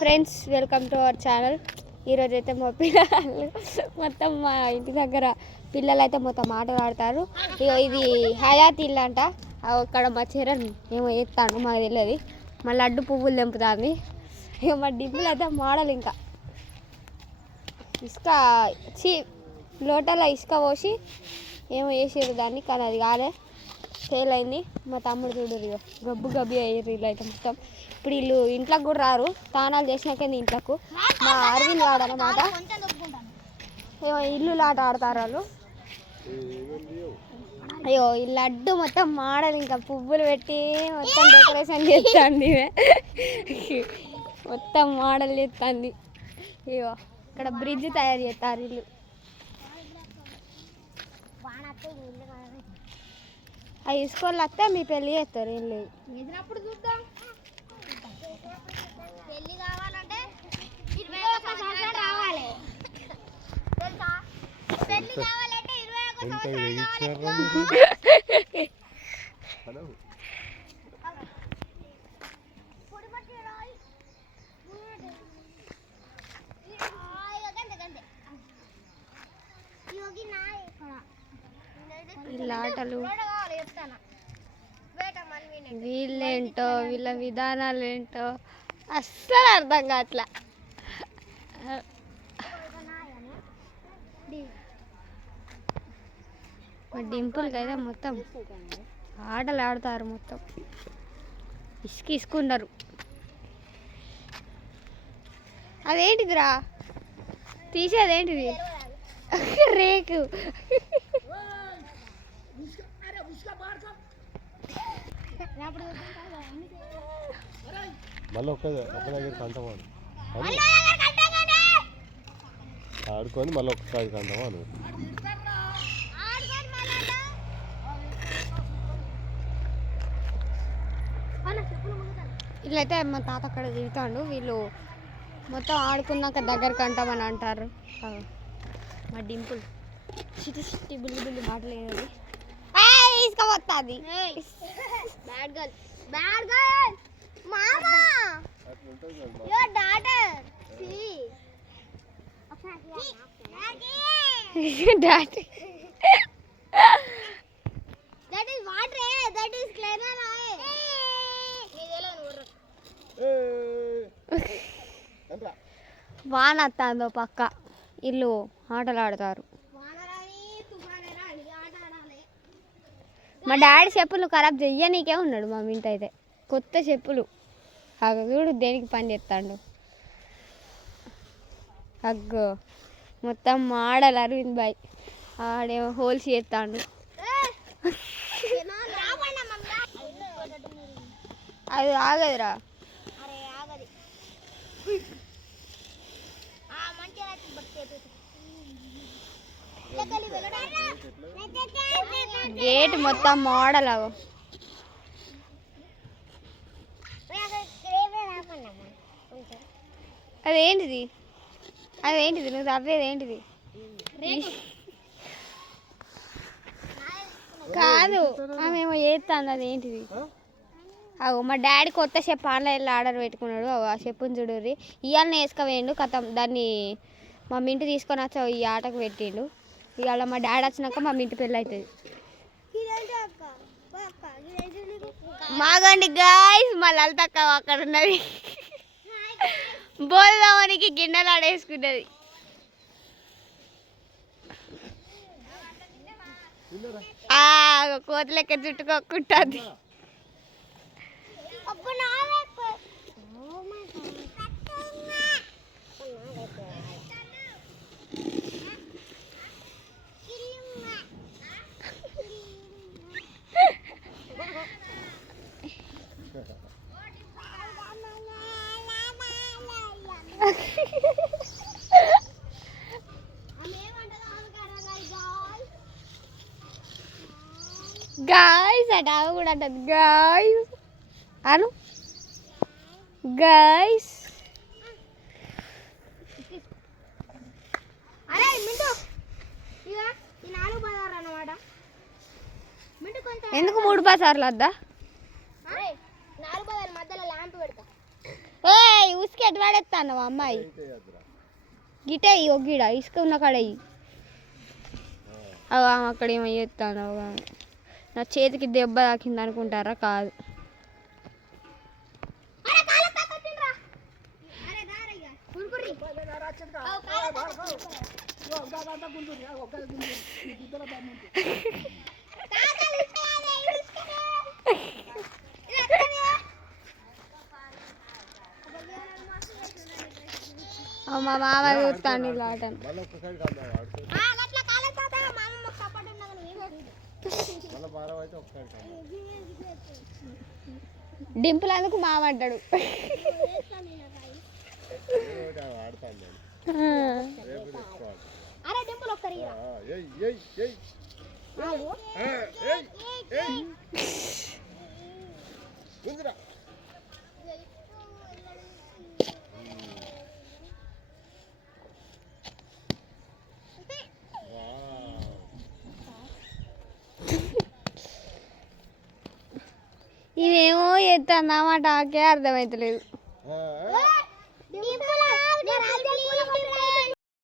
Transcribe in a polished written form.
Friends welcome to our channel. ఈరోజు అయితే మా పిల్లలు మొత్తం మా ఇంటి దగ్గర పిల్లలు అయితే మొత్తం ఆటలు ఆడతారు. ఇది హయాత్ ఇల్లు అంట. అక్కడ మా చరణ్ ఏమో ఎత్తాను మాకు తెలియదు. మా లడ్డు పువ్వులు తెంపుతుంది. ఇక మా డిబ్బులు అయితే మోడల్ ఇంకా ఇసుక లోటలో ఇసుక పోసి ఏమో వేసారు దాన్ని, కానీ అది కాలే, ఫెయిల్ అయింది. మా తమ్ముడు చూడు గబ్బు గబ్బి అయ్యారు వీళ్ళు అయితే మొత్తం. ఇప్పుడు వీళ్ళు ఇంట్లోకి కూడా రారు, తానాలు చేసినాకేంది ఇంట్లోకి. మా అరవింద్ వాడనమాట ఏమో ఇల్లు ఆట ఆడతారు వాళ్ళు. అయ్యో ఈ లడ్డు మొత్తం మోడల్ ఇంకా పువ్వులు పెట్టి మొత్తం డెకరేషన్ చేస్తుంది, మొత్తం మోడల్ చేస్తుంది. అయ్యో ఇక్కడ బ్రిడ్జ్ తయారు చేస్తారు ఇల్లు. అవి ఇసుకోళ్ళు వస్తే మీ పెళ్ళి చేస్తారు. ఏం లేదు చూద్దాం. పెళ్ళి కావాలంటే రావాలి, పెళ్ళి కావాలంటే 21 ఆటలు వీళ్ళేంటో వీళ్ళ విధానాలు ఏంటో అస్సలు అర్థం కావట్లా. డింపుల్కి అయితే మొత్తం ఆటలు ఆడతారు, మొత్తం ఇసుకున్నారు. అదేంటిదిరా తీసేదేంటిది? రేకు. మళ్ళీ ఒక్క దగ్గర కంటమాను ఆడుకొని మళ్ళీ ఒక్కసారి కంటమాను. వీళ్ళైతే మా తాత అక్కడ దిగుతాడు. వీళ్ళు మొత్తం ఆడుకున్నాక దగ్గరకు అంటామని అంటారు. మా డింపుల్ చిటి చిట్టి బుల్లి బుల్లి మాటలేదు, తీసుకుపోతుంది. వాన వస్తుందో పక్క ఇల్లు ఆటలు ఆడతారు. మా డాడీ చెప్పులు ఖరాబ్ చెయ్యనీకే ఉన్నాడు మా ఇంటి అయితే. కొత్త చెప్పులు చూడు దేనికి పని చేస్తాడు. అగ్గో మొత్తం మోడల్ అరవింద్ బాయ్ ఆడేమో హోల్స్ చేస్తాడు. అది ఆగదురా. గేట్ మొత్తం మోడల్. అగో అదేంటిది? అదేంటిది నువ్వు తవ్వేది ఏంటిది? కాదు ఆమెమో చేస్తాను. అదేంటిది? అవు మా డాడీ కొత్త చెప్పు ఆన్లైన్లో ఆర్డర్ పెట్టుకున్నాడు. ఆ చెప్పుని చూడరి ఇవాళ వేసుకపోయిండు. కథం దాన్ని మా ఇంటి తీసుకొని వచ్చావు ఈ ఆటకు పెట్టిండు. ఇవాళ మా డాడీ వచ్చినాక మా ఇంటి పెళ్ళి అవుతుంది. మాగండి గాయ్స్, మా లలితక్క అక్కడ ఉన్నది. బోల్దామనికి గిన్నెలు ఆడేసుకున్నది. కోతి లెక్క చుట్టుకోకుంటుంది. గాయ్స్ అటావ కూడా అంటది. గాయ్స్ అను గాయ్స్. ఎందుకు 3 బజార్లు వద్దా? ఏ ఉసుక ఎటు పడేస్తాను అమ్మాయి గిటే ఇగో గిడ ఇసుక ఉన్న కాడ అక్కడ ఏమో చేస్తాను నా చేతికి దెబ్బ తాకింది అనుకుంటారా కాదు మా మామ చూస్తాను ఇలా ఆటను డింపుల్ అందుకు మామ అంటాడు ఇదేమో ఎత్తాను అన్నమాట నాకే అర్థమవుతలేదు